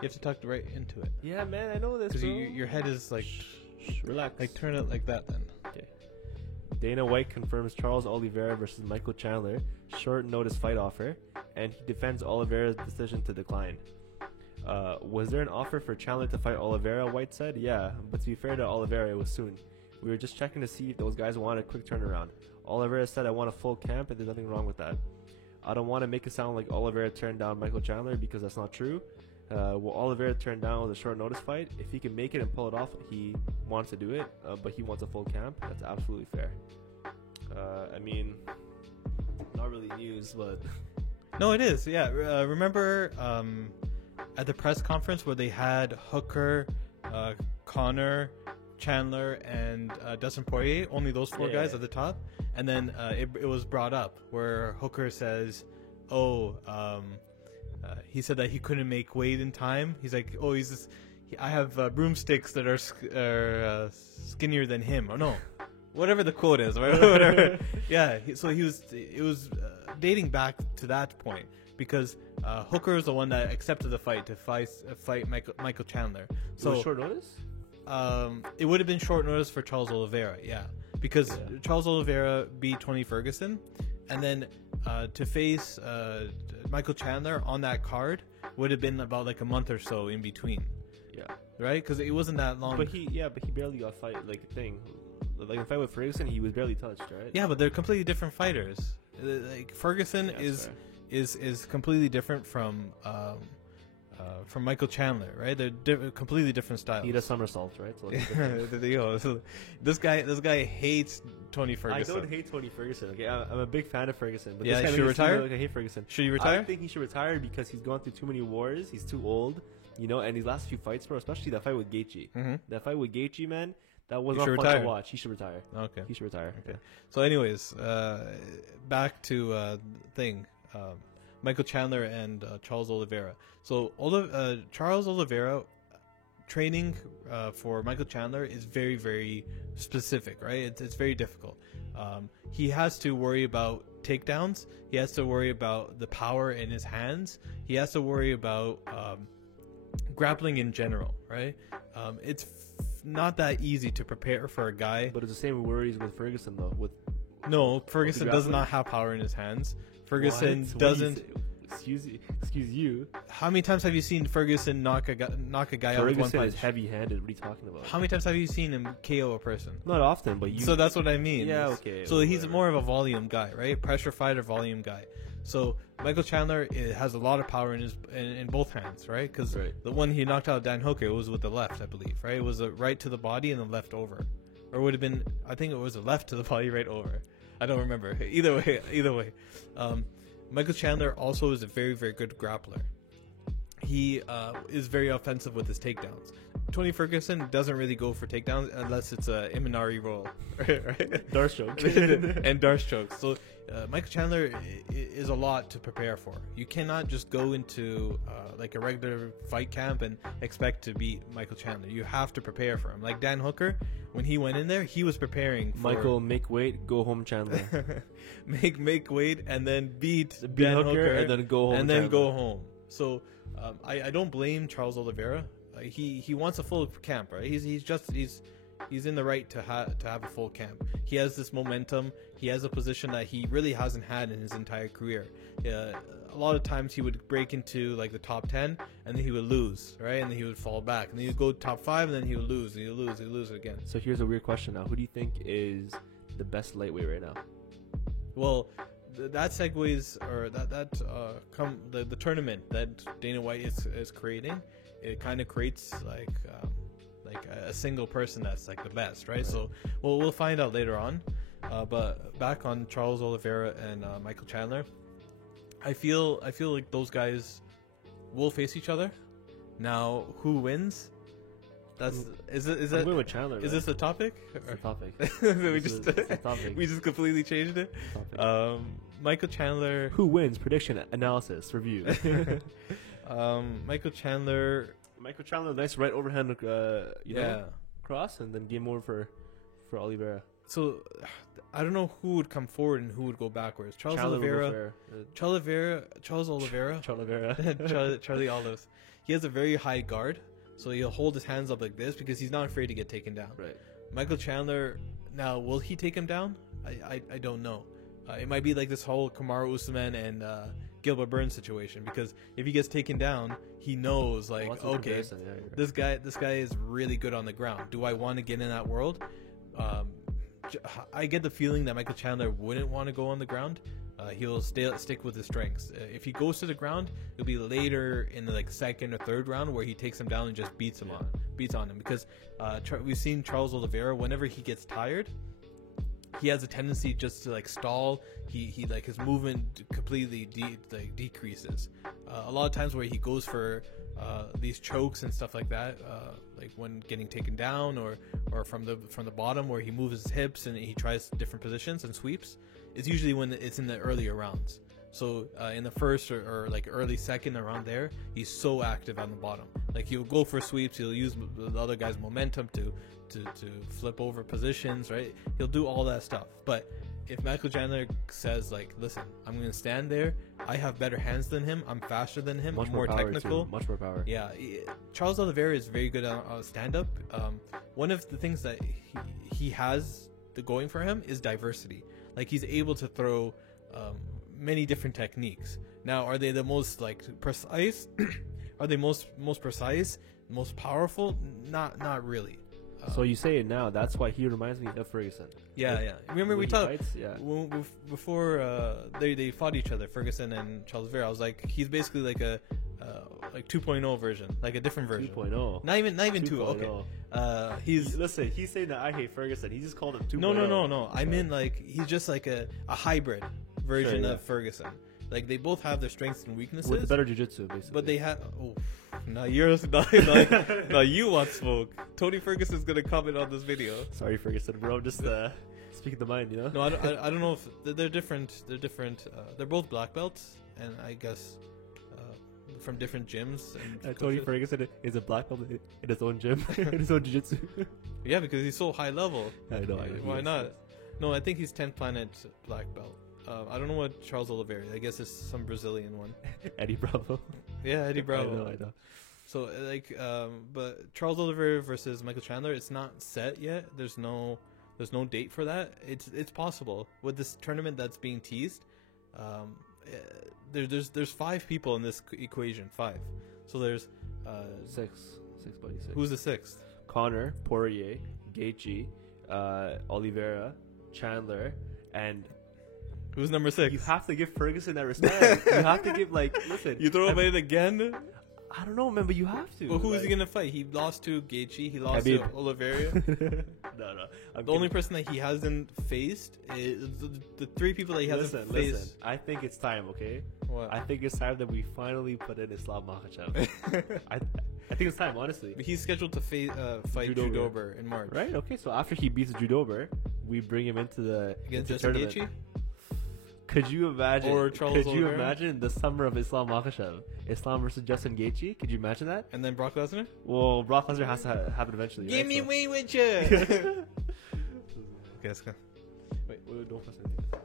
You have to talk right into it. Yeah, man, I know this. Because your head is like, relax. like turn it like that then. Okay. Dana White confirms Charles Oliveira versus Michael Chandler short notice fight offer, and he defends Oliveira's decision to decline. Was there an offer for Chandler to fight Oliveira? White said, yeah, but to be fair to Oliveira, it was soon. We were just checking to see if those guys wanted a quick turnaround. Oliveira said, I want a full camp, and there's nothing wrong with that. I don't want to make it sound like Oliveira turned down Michael Chandler because that's not true. Well, Oliveira turned down with a short notice fight. If he can make it and pull it off, he wants to do it, but he wants a full camp. That's absolutely fair. I mean, not really news, but... No, it is. Yeah. Remember at the press conference where they had Hooker, Connor, Chandler, and Dustin Poirier, only those four guys at the top, and then it was brought up where Hooker says, he said that he couldn't make weight in time. He's like, I have broomsticks that are skinnier than him. Or no, whatever the quote is, right? Whatever. Yeah. It was dating back to that point because Hooker was the one that accepted the fight to fight Michael Chandler. So was short notice? It would have been short notice for Charles Oliveira, because Charles Oliveira beat Tony Ferguson, and then to face Michael Chandler on that card would have been about like a month or so in between. Yeah. Right? Because it wasn't that long. But he barely got fight like in fight with Ferguson, he was barely touched, right? Yeah, but they're completely different fighters. Like Ferguson is completely different from Michael Chandler, right? They're completely different styles. He does somersaults, right? So this guy hates Tony Ferguson. I don't hate Tony Ferguson. Okay, I'm a big fan of Ferguson. But yeah, this guy should retire. Like I hate Ferguson. Should he retire? I think he should retire because he's gone through too many wars. He's too old, and these last few fights, bro, especially that fight with Gaethje. Mm-hmm. That fight with Gaethje, man, that was not fun to watch. He should retire. Okay, he should retire. Okay. So, anyways, back to Michael Chandler and Charles Oliveira. So Charles Oliveira training for Michael Chandler is very, very specific, right? It's very difficult. He has to worry about takedowns. He has to worry about the power in his hands. He has to worry about grappling in general, right? It's not that easy to prepare for a guy. But it's the same worries with Ferguson, though. No, Ferguson does not have power in his hands. Ferguson doesn't. Excuse you. How many times have you seen Ferguson knock a guy out with one punch? Ferguson is heavy-handed. What are you talking about? How many times have you seen him KO a person? Not often, but you. So that's what I mean. Yeah, okay. So he's more of a volume guy, right? Pressure fighter, volume guy. So Michael Chandler has a lot of power in both hands, right? Because the one he knocked out Dan Hooker was with the left, I believe, right? It was a right to the body and the left over, or it would have been. I think it was a left to the body, right over. I don't remember. Either way. Michael Chandler also is a very, very good grappler. He is very offensive with his takedowns. Tony Ferguson doesn't really go for takedowns unless it's a Imanari roll, right? Darce choke. And Darce choke. So Michael Chandler is a lot to prepare for. You cannot just go into like a regular fight camp and expect to beat Michael Chandler. You have to prepare for him. Like Dan Hooker, when he went in there, he was preparing for... Michael, make weight, go home Chandler. make weight and then beat Dan Hooker and then go home. And then go home. So I don't blame Charles Oliveira. He wants a full camp, right? He's in the right to have a full camp. He has this momentum. He has a position that he really hasn't had in his entire career. A lot of times he would break into like the top 10 and then he would lose, right? And then he would fall back. And then he'd go top 5 and then he would lose. And he'd lose again. So here's a weird question now. Who do you think is the best lightweight right now? Well, that segues, or the tournament that Dana White is creating. It kind of creates like a single person that's like the best, right? So we'll find out later on. But back on Charles Oliveira and Michael Chandler, I feel like those guys will face each other. Now, who wins? Is I'm going with Chandler. Is this a topic? It's a topic. We just completely changed it. Michael Chandler. Who wins? Prediction, analysis, review. Michael Chandler, nice right overhand, cross, and then game over for Oliveira. So I don't know who would come forward and who would go backwards. Charles Chandler will go Oliveira, Charles Oliveira, Charlie Olives. He has a very high guard, so he'll hold his hands up like this because he's not afraid to get taken down. Right. Michael Chandler, now will he take him down? I don't know. It might be like this whole Kamaru Usman and Gilbert Burns situation, because if he gets taken down, he knows like, okay, this guy is really good on the ground. Do I want to get in that world? I get the feeling that Michael Chandler wouldn't want to go on the ground. He'll stick with his strengths. If he goes to the ground, it'll be later in the like second or third round where he takes him down and just beats on him. Because we've seen Charles Oliveira, whenever he gets tired, he has a tendency just to like stall. He like his movement completely decreases. A lot of times where he goes for these chokes and stuff like that, like when getting taken down or from the bottom, where he moves his hips and he tries different positions and sweeps, it's usually when it's in the earlier rounds. So in the first or like early second, around there, he's so active on the bottom. Like he'll go for sweeps, he'll use the other guy's momentum to flip over positions, right? He'll do all that stuff. But if Michael Chandler says like, listen, I'm going to stand there, I have better hands than him, I'm faster than him, I'm more technical. Much more power. Yeah, Charles Oliveira is very good on stand-up. One of the things that he has going for him is diversity. Like he's able to throw many different techniques. Now, are they the most like precise? Are they most precise, most powerful? Not really. So you say it now. That's why he reminds me of Ferguson. Yeah. Remember we talked before they fought each other, Ferguson and Charles Oliveira. I was like, he's basically like a like 2.0 version, like a different version. 2.0. Not even 2. Okay. He's saying that I hate Ferguson. He just called him 2.0. No. I mean like he's just like a hybrid version of Ferguson. Like they both have their strengths and weaknesses with the better jiu-jitsu, basically. But they have. Oh, now you want smoke. Tony Ferguson's gonna comment on this video. Sorry, Ferguson, bro. Just speaking the mind, you know. No, I don't know if they're different. They're different. They're both black belts, and I guess from different gyms. And Tony Ferguson is a black belt in his own gym, in his own jiu-jitsu. Yeah, because he's so high level. I know. Why not? No, I think he's 10th planet black belt. I don't know what Charles Oliveira. I guess it's some Brazilian one. Eddie Bravo. Yeah, Eddie Bravo. I know. So like, but Charles Oliveira versus Michael Chandler, it's not set yet. There's no date for that. It's possible with this tournament that's being teased. There's 5 people in this equation. 5. So there's 6 buddies. Who's the 6th? Conor, Poirier, Gaethje, Oliveira, Chandler, and. Who's number 6? You have to give Ferguson that respect. You have to give listen. You throw him in again? I don't know, man, but you have to. Well, who is he gonna fight? He lost to Gaethje. He lost to Oliveira. No. The only person that he hasn't faced is the 3 people that he hasn't faced. Listen, I think it's time, okay? What? I think it's time that we finally put in Islam Makhachev. I think it's time, honestly. But he's scheduled to fight Drew Dober in March. Right? Okay, so after he beats Drew Dober, we bring him into the Justin tournament. Gaethje? Could you imagine? Or Charles Could you imagine the summer of Islam Makhachev? Islam versus Justin Gaethje? Could you imagine that? And then Brock Lesnar? Well, Brock Lesnar has to happen eventually. Give me so. way with you. Okay, let's go. Wait, don't press anything.